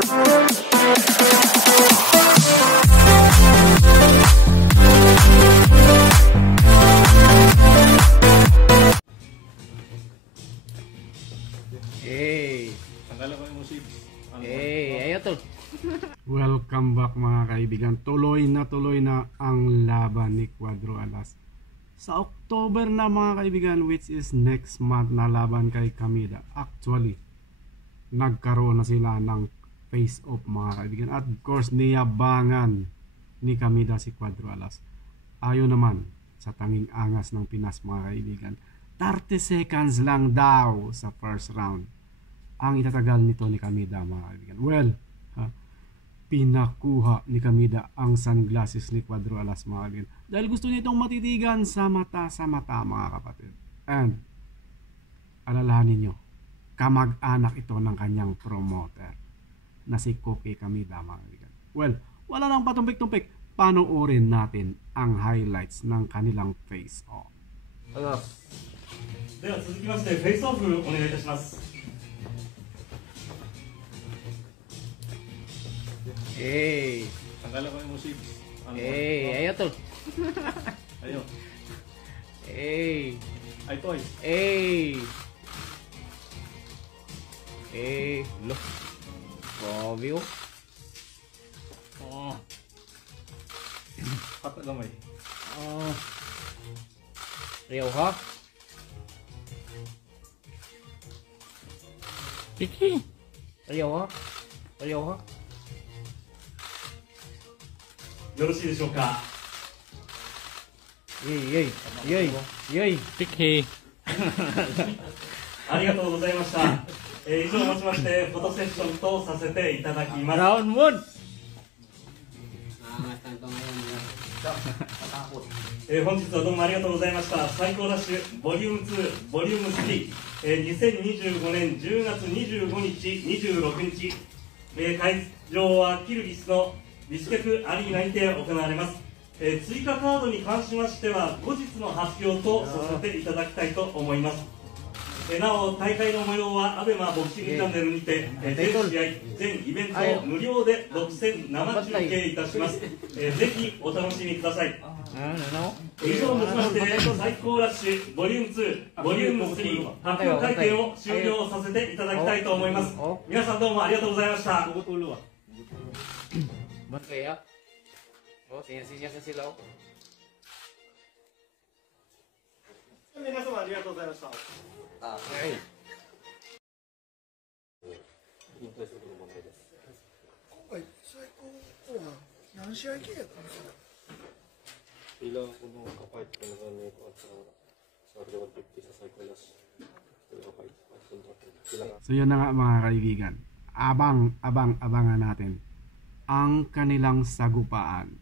Welcome back mga kaibigan. Tuloy na ang laban ni Cuadro Alas sa October na mga kaibigan, which is next month na laban kay Kamida. Actually, nagkaroon na sila ng face off mga kaibigan, at of course niyabangan ni Kamida si Cuadro Alas. Ayaw naman sa tanging angas ng Pinas mga kaibigan. 30 seconds lang daw sa first round ang itatagal nito ni Kamida mga kaibigan. Well, pinakuha ni Kamida ang sunglasses ni Cuadro Alas mga kaibigan dahil gusto nitong matitigan sa mata mga kapatid. And alalahanin nyo, kamag-anak ito ng kanyang promoter na si Koki Kamida mga kaibigan. Well, wala nang patumpik-tumpik, panoorin natin ang highlights ng kanilang face off. では続きましてフェイスオフお願いいたします。Tanggalan ko yung musip. Ayo to. Ayo. Ay toy. Lo. Grabe oh. Hata gamay. Ayaw ha? Kiki. Ayaw ha? Ayaw ha? よろしいでしょうか。ピキ。ありがとうございました。以上をもちましてフォトセッションとさせていただきます。ラウンド1。本日はどうもありがとうございました。最高ダッシュボリューム2、ボリューム3、2025年10月25日、26日、会場はキルギスのビスケクアリーナにて行われます。追加カードに関しましては後日の発表とさせていただきたいと思います。なお大会の模様はアベマボクシングチャンネルにて全試合全イベントを無料で独占生中継いたします。ぜひお楽しみください。以上をもちまして最高ラッシュボリューム2、ボリューム3発表会見を終了させていただきたいと思います。皆さんどうもありがとうございました。Ba't kaya? Sinyasinyasa sila ako. 皆様ありがとうございました。はい。引退する問題です。今回最高は何試合契約なんですか。Ilang kung kapait ka naman nito at sa Rio 50 sa cycle dash. Kapait. So yun na nga mga kaibigan. Abangan natin ang kanilang sagupaan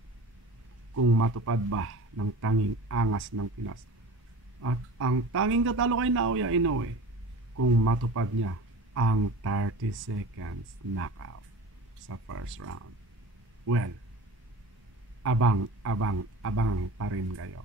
kung matupad ba ng tanging angas ng Pinas. At ang tanging tatalo kay Naoya Inoue kung matupad niya ang 30 seconds knockout sa first round. Well, abang pa rin kayo.